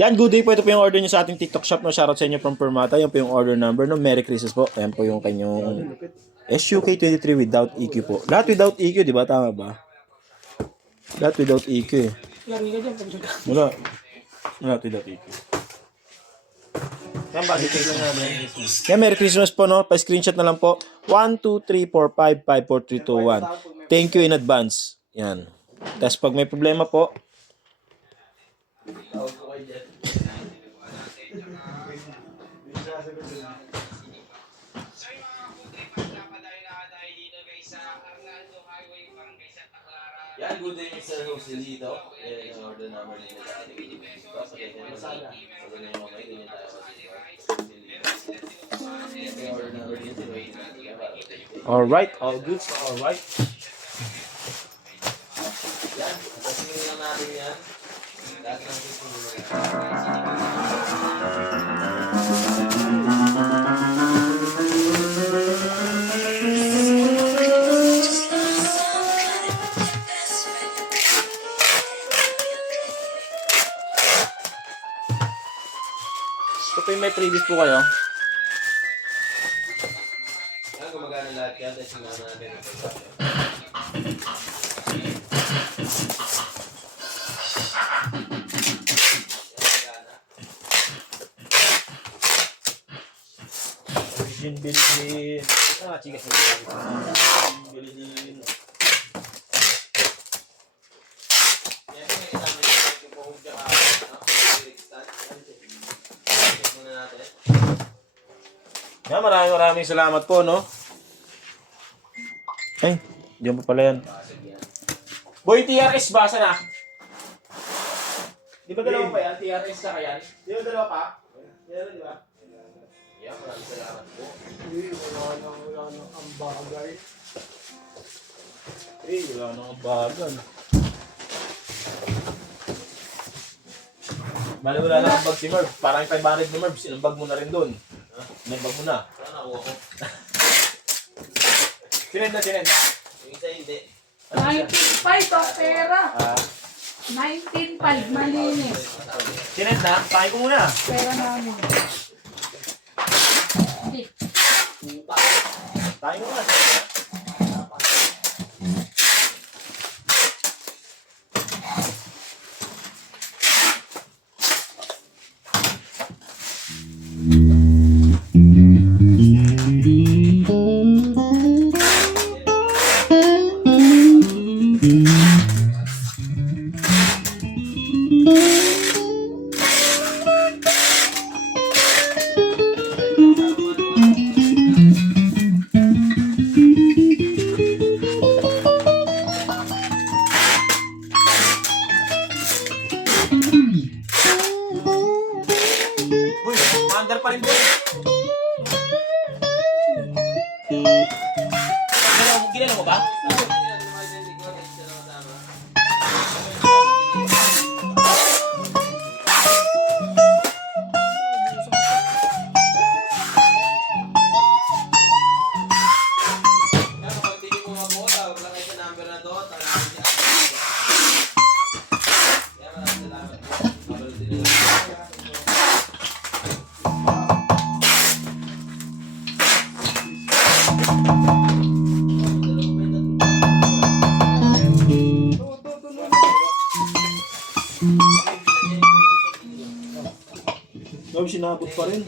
Yan, good day po. Ito po yung order nyo sa ating TikTok shop. No? Shoutout sa inyo from Permata. Yan po yung order number. No? Merry Christmas po. Yan po yung kanyang SUK23 without EQ po. Lahat without EQ, di ba? Tama ba? Lahat without EQ eh. Wala. Lahat without EQ. Yan ba? Dito lang namin. Yan, Merry Christmas po, no? Pa-screenshot na lang po. 1, 2, 3, 4, 5, 5, 4, 3, 2, 1. Thank you in advance. Yan. Tapos pag may problema po, yan, good day Mr. Jose dito. Yan yung order number nila sa ating tapos okay, sana. Sabi niyo mamay, ganyan tayo kasi yung order number nila. alright, all good, alright. Yan, tapos lang natin yan. Lahat ng gusto nila. Ito po yung may previous po kayo. Yan, gumagana lahat yan. Tapos yung mga natin. Bilhin. Ah, chikas na bilhin. Yan, may kasama yung pohong tsaka electric stand. Check muna natin. Yan, maraming salamat po, no? Ay, diyan pa pala yan. Boy, TRS, basa na. Di ba dalawa pa yan? TRS sa yan? Di ba dalawa pa? Meron, di ba? Yan, maraming salamat po. Wala nang ang bagay. Eh, wala nang bagan. Bali, wala nang bag si Merv. Parang 500 ni Merv. Sinambag mo na rin doon. Sinambag mo na. Saan nakuha ko? Sinend na. Yung isa hindi. 19.5 to pera. Ah, 19.5 malinis. sinend na. Pahay ko muna. Pera namin. Pahay mo muna. Uy, maandar pa rin boy. Ginano mo ba? Kapag hindi mo mabuo, tawag lang kayo sa number na to. Yan, maraming salamat po. Babalik din nila. Gawin sinabot pa rin.